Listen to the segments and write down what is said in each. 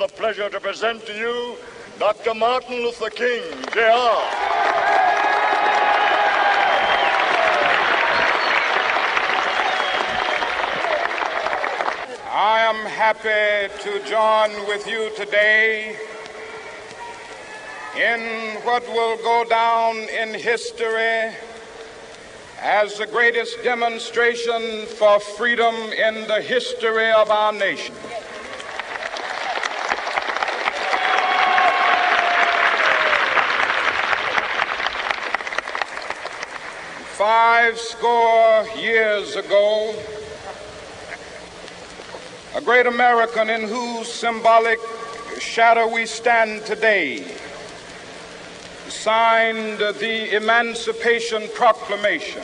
the pleasure to present to you Dr. Martin Luther King, Jr. I am happy to join with you today in what will go down in history as the greatest demonstration for freedom in the history of our nation. Five score years ago, a great American in whose symbolic shadow we stand today signed the Emancipation Proclamation.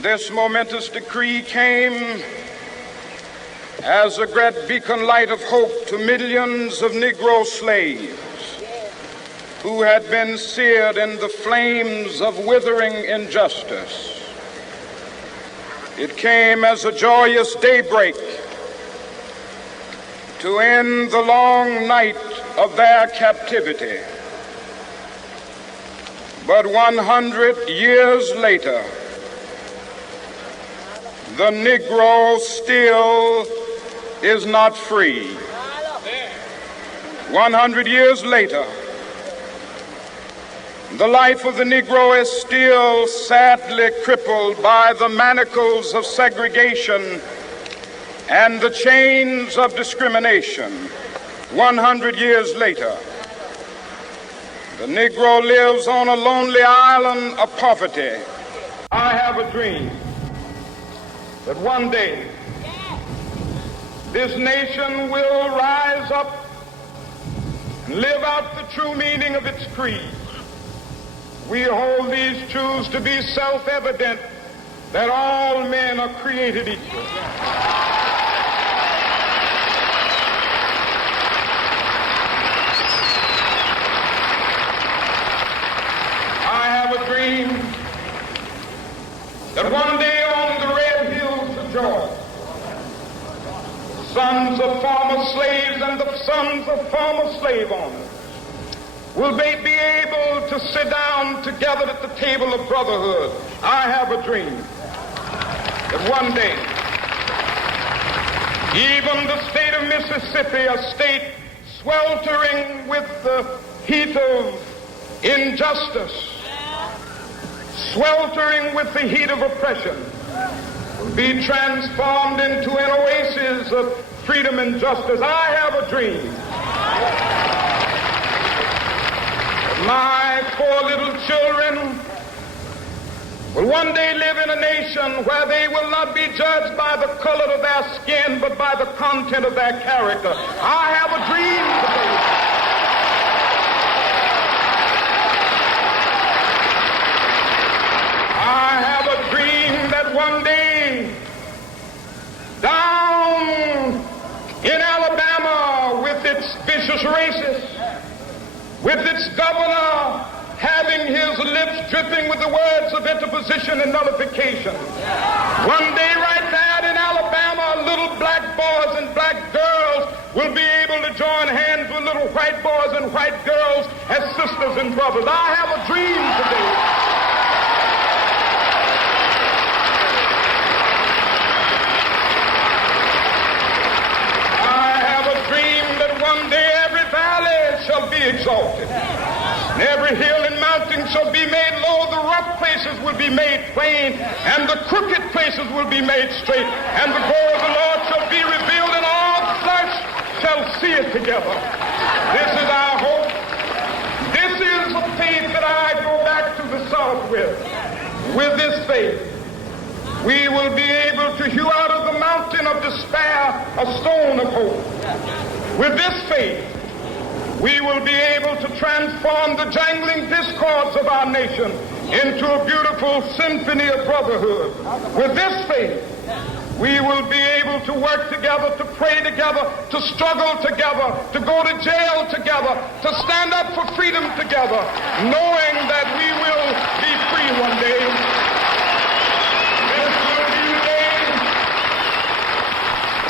This momentous decree came as a great beacon light of hope to millions of Negro slaves who had been seared in the flames of withering injustice. It came as a joyous daybreak to end the long night of their captivity. But 100 years later, the Negro still is not free. 100 years later, the life of the Negro is still sadly crippled by the manacles of segregation and the chains of discrimination. 100 years later, the Negro lives on a lonely island of poverty. I have a dream that one day this nation will rise up and live out the true meaning of its creed. We hold these truths to be self-evident, that all men are created equal. I have a dream that one day on the red hills of Georgia, sons of former slaves and the sons of former slave owners will they be able to sit down together at the table of brotherhood. I have a dream that one day, even the state of Mississippi, a state sweltering with the heat of injustice, sweltering with the heat of oppression, will be transformed into an oasis of freedom and justice. I have a dream. My four little children will one day live in a nation where they will not be judged by the color of their skin, but by the content of their character. I have a dream today. I have a dream that one day, down in Alabama with its vicious racists, with its governor having his lips dripping with the words of interposition and nullification. One day right there in Alabama, little black boys and black girls will be able to join hands with little white boys and white girls as sisters and brothers. I have a dream today. I have a dream that one day every valley shall be exalted, and every hill and mountain shall be made low. The rough places will be made plain, and the crooked places will be made straight, and the glory of the Lord shall be revealed, and all flesh shall see it together. This is our hope. This is the faith that I go back to the South with. With this faith, we will be able to hew out of the mountain of despair a stone of hope. With this faith, we will be able to transform the jangling discords of our nation into a beautiful symphony of brotherhood. With this faith, we will be able to work together, to pray together, to struggle together, to go to jail together, to stand up for freedom together, knowing that we will be free one day.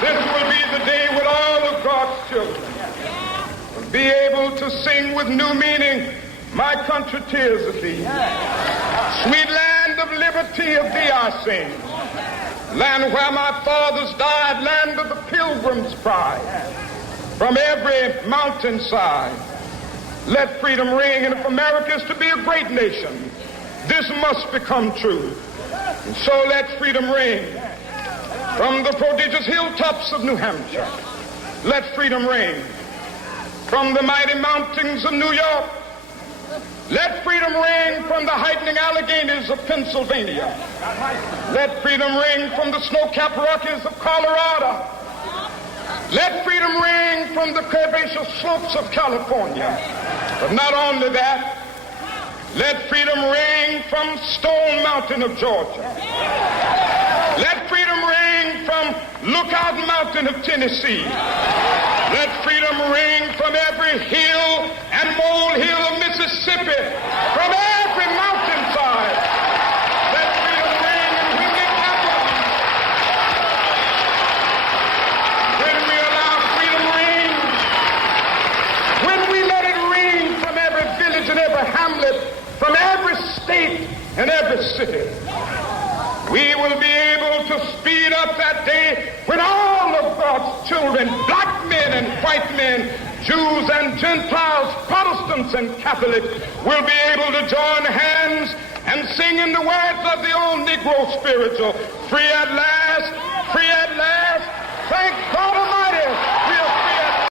This will be the day when all of God to sing with new meaning, my country, tears of thee. Sweet land of liberty, of thee I sing. Land where my fathers died, land of the pilgrim's pride. From every mountainside, let freedom ring. And if America is to be a great nation, this must become true. And so let freedom ring. From the prodigious hilltops of New Hampshire, let freedom ring. From the mighty mountains of New York, let freedom ring. From the heightening Alleghenies of Pennsylvania, let freedom ring. From the snow-capped Rockies of Colorado, let freedom ring. From the curvaceous slopes of California. But not only that, let freedom ring from Stone Mountain of Georgia. Let freedom ring from Lookout Mountain of Tennessee. Let freedom ring from every hill and molehill of Mississippi, from every mountainside. Let freedom ring, and when it happens, when we allow freedom ring, when we let it ring from every village and every hamlet, from every state and every city, we will be able to speed up that day when all of God's children, black men and white men, Jews and Gentiles, Protestants and Catholics, will be able to join hands and sing in the words of the old Negro spiritual, free at last, thank God Almighty.